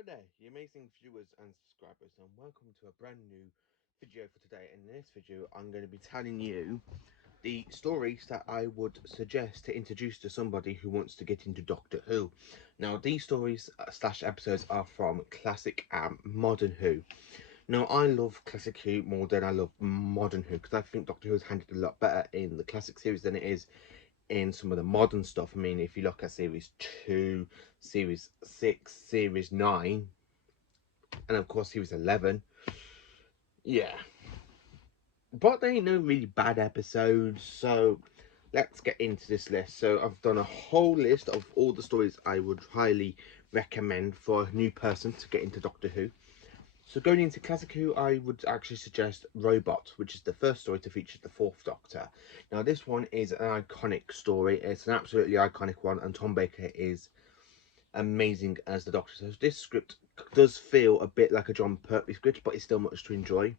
Hello there, you amazing viewers and subscribers, and welcome to a brand new video for today. And in this video, I'm going to be telling you the stories that I would suggest to introduce to somebody who wants to get into Doctor Who. Now, these stories slash episodes are from classic and modern Who. Now, I love classic Who more than I love modern Who because I think Doctor Who is handled a lot better in the classic series than it is in some of the modern stuff. I mean, if you look at series 2, series 6, series 9, and of course series 11, yeah, but they ain't no really bad episodes. So let's get into this list. So I've done a whole list of all the stories I would highly recommend for a new person to get into Doctor Who. So going into Classic Who, I would actually suggest Robot, which is the first story to feature the fourth Doctor. Now this one is an iconic story. It's an absolutely iconic one, and Tom Baker is amazing as the Doctor. So this script does feel a bit like a John Pertwee script, but it's still much to enjoy.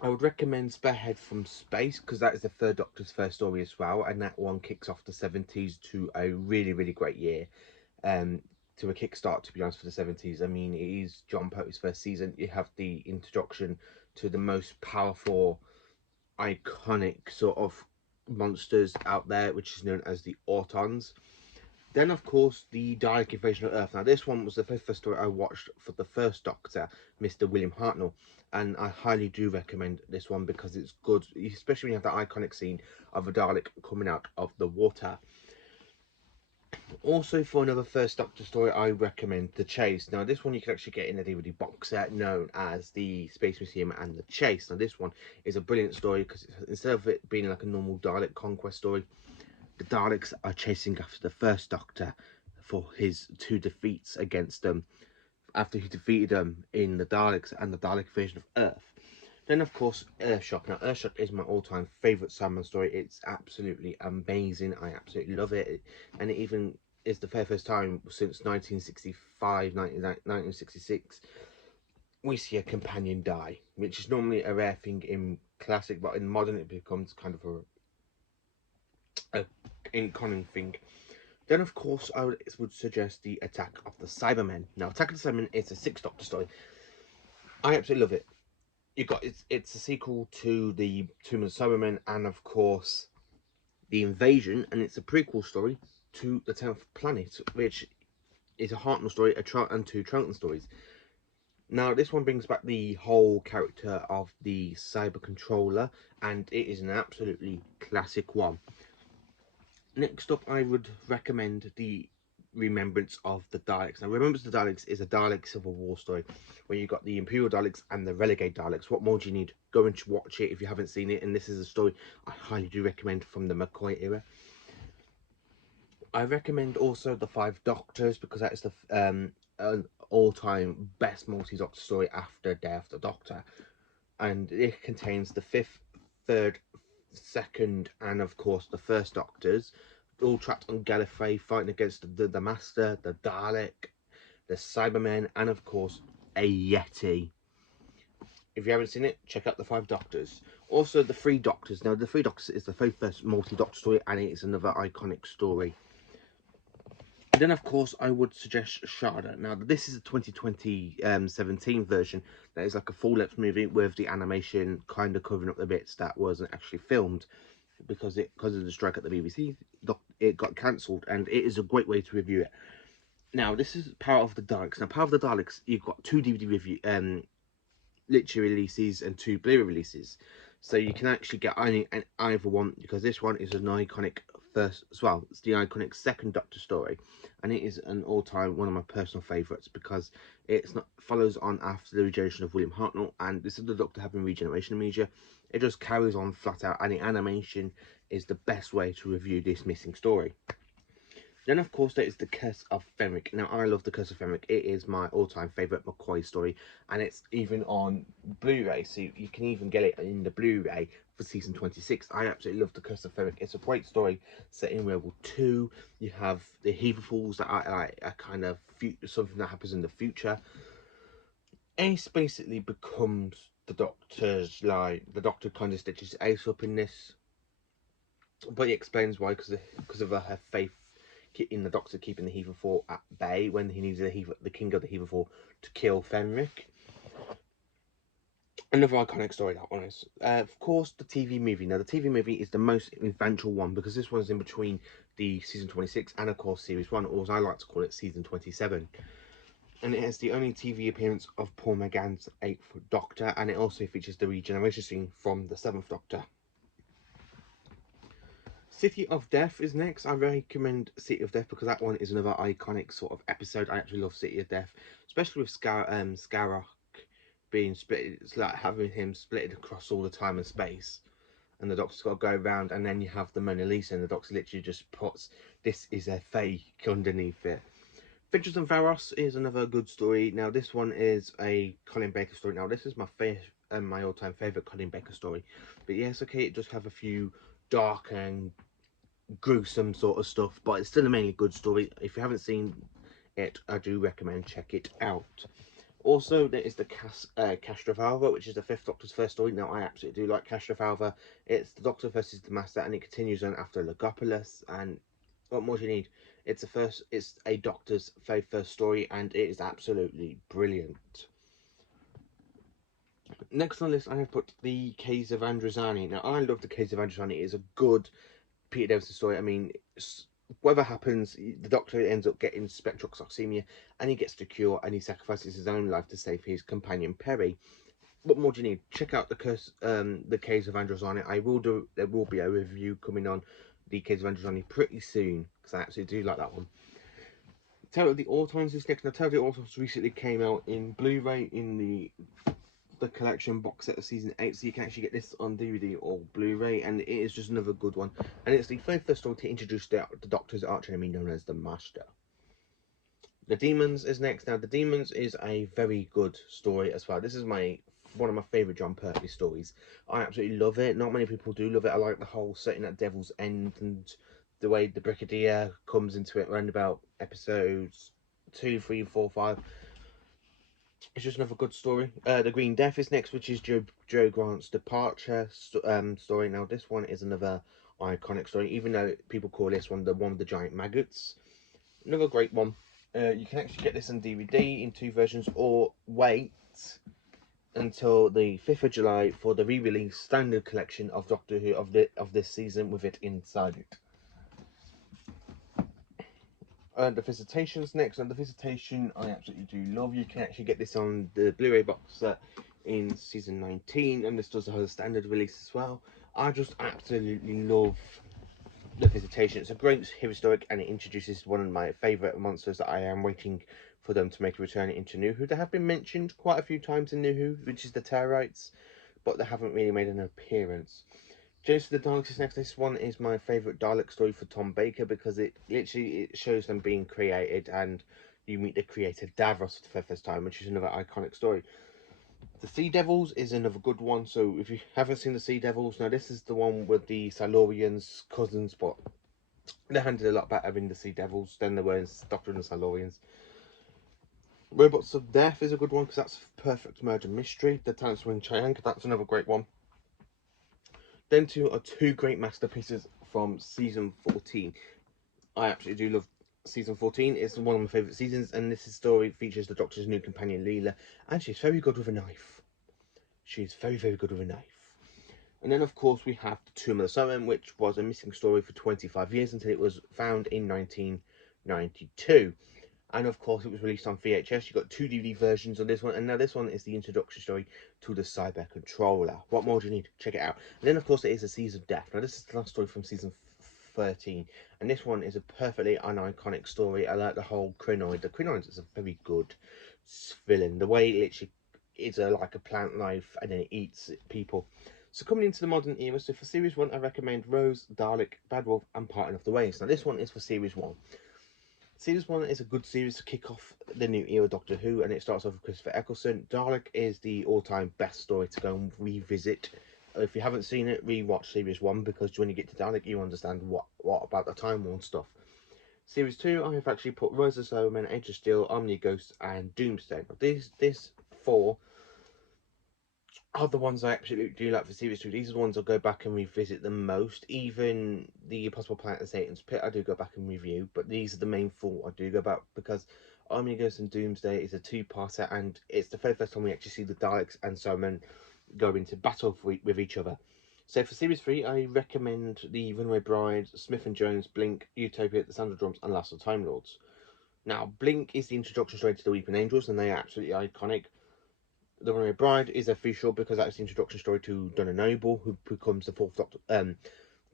I would recommend Spearhead from Space because that is the third Doctor's first story as well, and that one kicks off the 70s to a really great year. Um, to a kickstart, to be honest, for the 70s. I mean, it is John Pertwee's first season. You have the introduction to the most powerful, iconic sort of monsters out there, which is known as the Autons. Then, of course, the Dalek Invasion of Earth. Now, this one was the very first story I watched for the first Doctor, Mr. William Hartnell, and I highly do recommend this one because it's good, especially when you have that iconic scene of a Dalek coming out of the water. Also, for another first Doctor story, I recommend The Chase. Now, this one you can actually get in a DVD box set known as The Space Museum and The Chase. Now, this one is a brilliant story because instead of it being like a normal Dalek conquest story, the Daleks are chasing after the first Doctor for his two defeats against them after he defeated them in the Daleks and the Dalek invasion of Earth. Then, of course, Earthshock. Now, Earthshock is my all-time favourite Simon story. It's absolutely amazing. I absolutely love it. And it even is the very first time since 1965, 1966, we see a companion die, which is normally a rare thing in classic, but in modern it becomes kind of a common thing. Then, of course, I would suggest the Attack of the Cybermen. Now, Attack of the Cybermen is a six Doctor story. I absolutely love it. It's a sequel to the Tomb of the Cybermen, and of course, the Invasion, and it's a prequel story to the 10th Planet, which is a Hartnell story, and two Troughton stories. Now, this one brings back the whole character of the Cyber Controller, and it is an absolutely classic one. Next up, I would recommend the Remembrance of the Daleks. Now, Remembrance of the Daleks is a Dalek Civil War story where you've got the Imperial Daleks and the Renegade Daleks. What more do you need? Go and watch it if you haven't seen it. And this is a story I highly do recommend from the McCoy era. I recommend also The Five Doctors because that is the an all-time best multi-Doctor story after Day of the Doctor. And it contains the fifth, third, second, and of course the first Doctors, all trapped on Gallifrey, fighting against the Master, the Dalek, the Cybermen, and of course a Yeti. If you haven't seen it, check out the Five Doctors. Also, the Three Doctors. Now, the Three Doctors is the very first multi-Doctor story, and it is another iconic story. And then, of course, I would suggest Sharda. Now, this is a 2017 version that is like a full-length movie with the animation kind of covering up the bits that wasn't actually filmed because of the strike at the BBC. It got cancelled, and it is a great way to review it. Now, this is Power of the Daleks. Now, Power of the Daleks, you've got two DVD review, literary releases and two Blu-ray releases, so you can actually get either one because this one is an iconic first as well. It's the iconic second Doctor story, and it is an all-time one of my personal favourites because it's not follows on after the regeneration of William Hartnell, and this is the Doctor having regeneration amnesia. It just carries on flat out, and the animation is the best way to review this missing story. Then, of course, there is The Curse of Fenric. Now, I love The Curse of Fenric. It is my all-time favourite McCoy story, and it's even on Blu-ray, so you can even get it in the Blu-ray for season 26. I absolutely love The Curse of Fenric. It's a great story set in World War II. You have the Heaver Falls that are kind of something that happens in the future. Ace basically becomes the Doctor's, the Doctor kind of stitches Ace up in this, but he explains why, because of her faith in the Doctor keeping the Heather 4 at bay when he needs the King of the Heather 4 to kill Fenric. Another iconic story, that one is. Of course, the TV movie. Now, the TV movie is the most influential one because this one's in between the season 26 and, of course, series 1, or as I like to call it, season 27. And it has the only TV appearance of Paul McGann's 8th Doctor, and it also features the regeneration scene from the 7th Doctor. City of Death is next. I recommend City of Death because that one is another iconic sort of episode. I actually love City of Death, especially with Scarrock being split. It's like having him split across all the time and space, and the Doctor's got to go around, and then you have the Mona Lisa, and the Doctor literally just puts, "This is a fake" underneath it. Finches and Varos is another good story. Now this one is a Colin Baker story. Now this is my all-time favorite Colin Baker story. But yes, okay, it does have a few dark and gruesome sort of stuff, but it's still a mainly good story. If you haven't seen it, I do recommend check it out. Also, there is the Castrovalva, which is the 5th Doctor's first story. Now, I absolutely do like Castrovalva. It's the Doctor versus the Master, and it continues on after Logopolis. And what more do you need? It's a Doctor's very first story, and it is absolutely brilliant. Next on the list, I have put the Caves of Androzani. Now, I love the Caves of Androzani. It is a good Peter Davison story. I mean, whatever happens, the Doctor ends up getting spectroxoxemia, and he gets the cure, and he sacrifices his own life to save his companion Peri. What more do you need? Check out the Caves of Androzani. There will be a review coming on the Caves of Androzani pretty soon because I absolutely do like that one. Tale of the Autons is next. Now, Tale of the Autons recently came out in Blu-ray in the collection box set of season 8, so you can actually get this on DVD or Blu-ray, and it is just another good one. And it's the very first story to introduce the Doctor's archenemy known as the Master. The Demons is next. Now, The Demons is a very good story as well. This is one of my favourite Jon Pertwee stories. I absolutely love it. Not many people do love it. I like the whole setting at Devil's End and the way the Brigadier comes into it around about episodes 2, 3, 4, 5. It's just another good story. The Green Death is next, which is Jo Grant's departure story. Now, this one is another iconic story, even though people call this one the one with the giant maggots. Another great one. You can actually get this on DVD in 2 versions, or wait until the 5th of July for the re-release standard collection of Doctor Who of this season with it inside it. The Visitation's next, and the Visitation I absolutely do love. You can actually get this on the Blu-ray box set in season 19, and this does have a standard release as well. I just absolutely love the Visitation. It's a great historic, and it introduces one of my favourite monsters that I am waiting for them to make a return into New Who. They have been mentioned quite a few times in New Who, which is the Terrorites, but they haven't really made an appearance. Genesis of the Daleks is next. This one is my favourite Dalek story for Tom Baker because it shows them being created, and you meet the creator Davros for the first time, which is another iconic story. The Sea Devils is another good one. So if you haven't seen the Sea Devils, now this is the one with the Silurians cousins, but they handled a lot better in the Sea Devils than they were in Doctor and the Silurians. Robots of Death is a good one because that's perfect murder mystery. The Talents Wing Chiang, that's another great one. Then are 2 great masterpieces from season 14. I absolutely do love season 14. It's one of my favourite seasons, and this story features the Doctor's new companion Leela, and she's very good with a knife. She's very, very good with a knife. And then, of course, we have The Tomb of the Snowmen, which was a missing story for 25 years until it was found in 1992. And, of course, it was released on VHS. You got 2 DVD versions of this one. And now this one is the introduction story to the Cyber Controller. What more do you need? Check it out. And then, of course, it is A Seas of Death. Now, this is the last story from season 13. And this one is a perfectly iconic story. I like the whole Krynoid. The Krynoid is a very good villain. The way it literally is like a plant life and then it eats people. So coming into the modern era, so for Series 1, I recommend Rose, Dalek, Bad Wolf, and Parting of the Ways. Now, this one is for Series 1. Series 1 is a good series to kick off the new era Doctor Who, and it starts off with Christopher Eccleston. Dalek is the all-time best story to go and revisit. If you haven't seen it, re-watch Series 1, because when you get to Dalek, you understand what about the Time Worn stuff. Series 2, I have actually put Rise of Cybermen, Age of Steel, Omni Ghost, and Doomsday. Now, this 4 are the ones I absolutely do like for series 2. These are the ones I'll go back and revisit the most. Even the Impossible Planet and Satan's Pit, I do go back and review, but these are the main four I do go back because Army Ghost and Doomsday is a two-parter, and it's the very first time we actually see the Daleks and Simon go into battle with each other. So for series 3, I recommend the Runaway Bride, Smith and Jones, Blink, Utopia, The Sound of Drums, and Last of the Time Lords. Now, Blink is the introduction story to the Weeping Angels, and they are absolutely iconic. The Runaway Bride is official because that's the introduction story to Donna Noble, who becomes the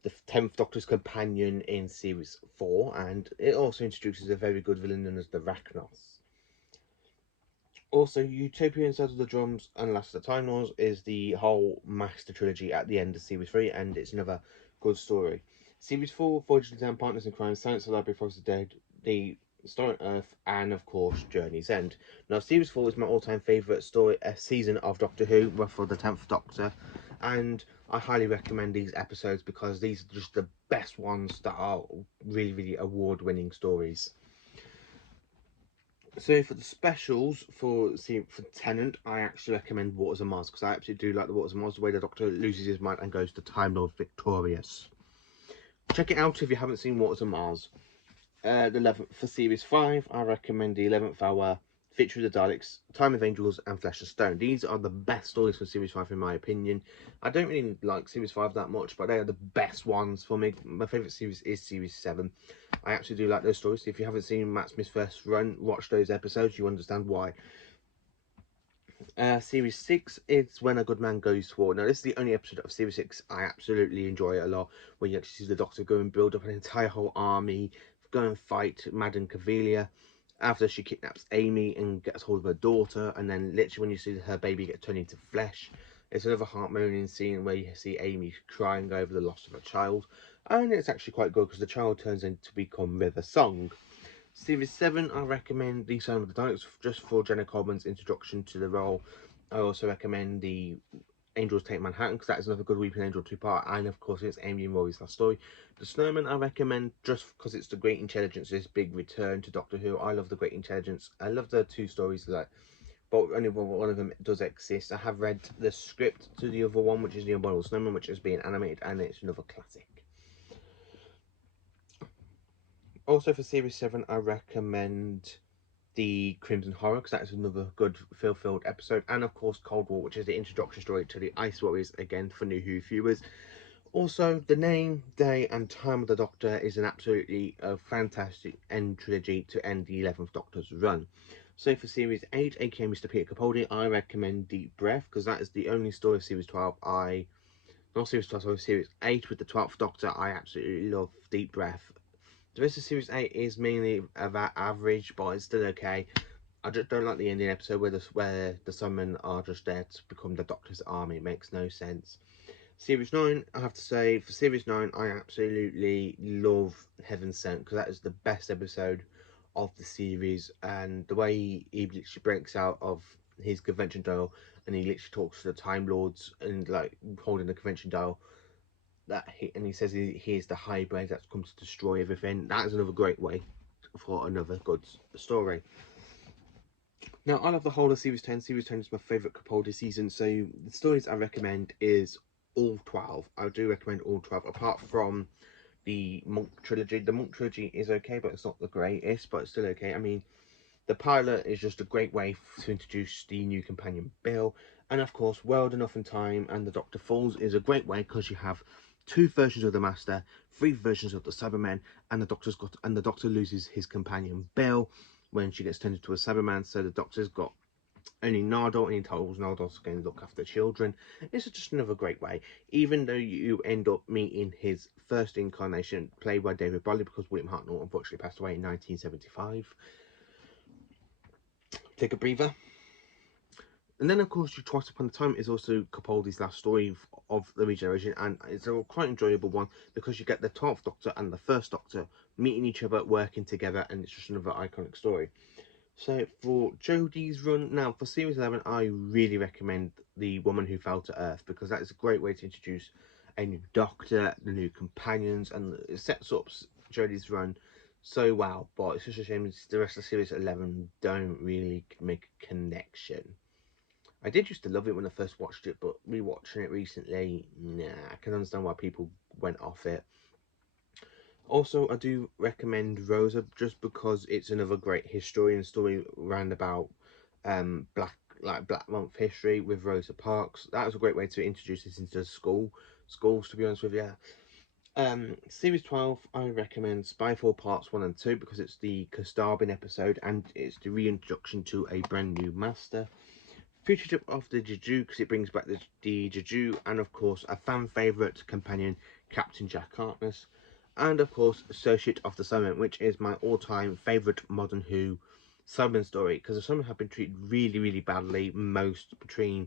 the 10th Doctor's companion in Series 4, and it also introduces a very good villain known as the Rachnos. Also, Utopia and Sound of the Drums and Last of the Time Lords is the whole Master Trilogy at the end of Series 3, and it's another good story. Series 4, Voyage to the Damned, Partners in Crime, Silence of the Library, Forest of the Dead, The Story on Earth, and of course, Journey's End. Now, Series 4 is my all-time favourite story season of Doctor Who, for the 10th Doctor, and I highly recommend these episodes because these are just the best ones that are really, really award-winning stories. So for the specials for Tennant, I actually recommend Waters of Mars because I absolutely do like the Waters of Mars, the way the Doctor loses his mind and goes to Time Lord victorious. Check it out if you haven't seen Waters of Mars. The 11th for Series 5, I recommend the 11th Hour, Victory of the Daleks, Time of Angels, and Flesh of Stone. These are the best stories for Series 5 in my opinion. I don't really like Series 5 that much, but they are the best ones for me. My favourite series is Series 7. I actually do like those stories. If you haven't seen Matt Smith's first run, watch those episodes, you understand why. Series 6 is When a Good Man Goes to War. Now, this is the only episode of Series 6 I absolutely enjoy it a lot, where you actually see the Doctor go and build up an entire whole army, go and fight Madame Caviglia after she kidnaps Amy and gets hold of her daughter, and then literally when you see her baby get turned into flesh, it's another heart-moaning scene where you see Amy crying over the loss of her child, and it's actually quite good because the child turns into to become River Song. Series 7, I recommend The Sound of the Daleks just for Jenna Coleman's introduction to the role. I also recommend the Angels Take Manhattan because that is another good Weeping Angel two-part, and of course it's Amy and Rory's last story. The Snowman I recommend just because it's the Great Intelligence, this big return to Doctor Who. I love the Great Intelligence. I love the two stories, but only one of them does exist. I have read the script to the other one, which is The Unburial Snowman, which is being animated, and it's another classic. Also for Series 7, I recommend the Crimson Horror because that is another good filled episode, and of course Cold War, which is the introduction story to the Ice Warriors, again for new Who viewers. Also, the name, day, and time of the Doctor is an absolutely fantastic end trilogy to end the 11th Doctor's run. So for Series 8, aka Mr. Peter Capaldi, I recommend Deep Breath because that is the only story of Series 12 not Series 12, sorry, Series 8 with the 12th Doctor. I absolutely love Deep Breath. The rest of Series 8 is mainly about average, but it's still okay. I just don't like the ending episode where the Sunmen are just there to become the Doctor's army. It makes no sense. Series 9, I have to say, for Series 9, I absolutely love Heaven Sent because that is the best episode of the series, and the way he literally breaks out of his convention dial and he literally talks to the Time Lords and like holding the convention dial and he says he is the hybrid that's come to destroy everything. That is another great way for another good story. Now, I love the whole of Series 10. Series 10 is my favourite Capaldi season, so the stories I recommend is all 12. I do recommend all 12, apart from the Monk trilogy. The Monk trilogy is okay, but it's not the greatest, but it's still okay. I mean, the pilot is just a great way to introduce the new companion Bill, and of course, World Enough in Time and the Doctor Falls is a great way because you have two versions of the Master, three versions of the Cybermen, and the Doctor loses his companion Bill when she gets turned into a Cyberman. So the Doctor's got only Nardole, and he tells Nardole's going to look after children. It's just another great way. Even though you end up meeting his first incarnation, played by David Bradley, because William Hartnell unfortunately passed away in 1975. Take a breather. And then, of course, Twice Upon a Time is also Capaldi's last story of the regeneration, and it's a quite enjoyable one because you get the 12th Doctor and the First Doctor meeting each other, working together, and it's just another iconic story. So for Jodie's run, now for Series 11, I really recommend The Woman Who Fell to Earth because that is a great way to introduce a new Doctor, the new companions, and it sets up Jodie's run so well. But it's just a shame the rest of Series 11 don't really make a connection. I did used to love it when I first watched it, but rewatching it recently, nah, I can understand why people went off it. Also, I do recommend Rosa just because it's another great historian story roundabout Black Month history with Rosa Parks. That was a great way to introduce this into schools, to be honest with you. Series 12, I recommend Spyfall Parts 1 and 2 because it's the Kostarbin episode and it's the reintroduction to a brand new master. Future trip of the Juju because it brings back the Juju, and of course a fan favourite companion, Captain Jack Harkness, and of course Associate of the Cybermen, which is my all-time favourite Modern Who Cybermen story because the Cybermen have been treated really badly, most between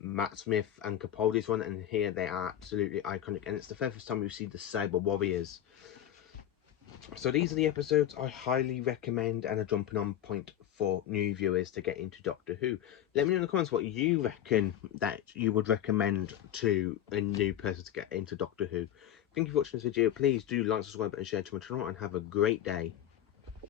Matt Smith and Capaldi's one, and here they are absolutely iconic, and it's the first time we've seen the Cyber Warriors. So these are the episodes I highly recommend and a jumping on point for new viewers to get into Doctor Who. Let me know in the comments what you reckon that you would recommend to a new person to get into Doctor Who. Thank you for watching this video. Please do like, subscribe and share to my channel, and have a great day.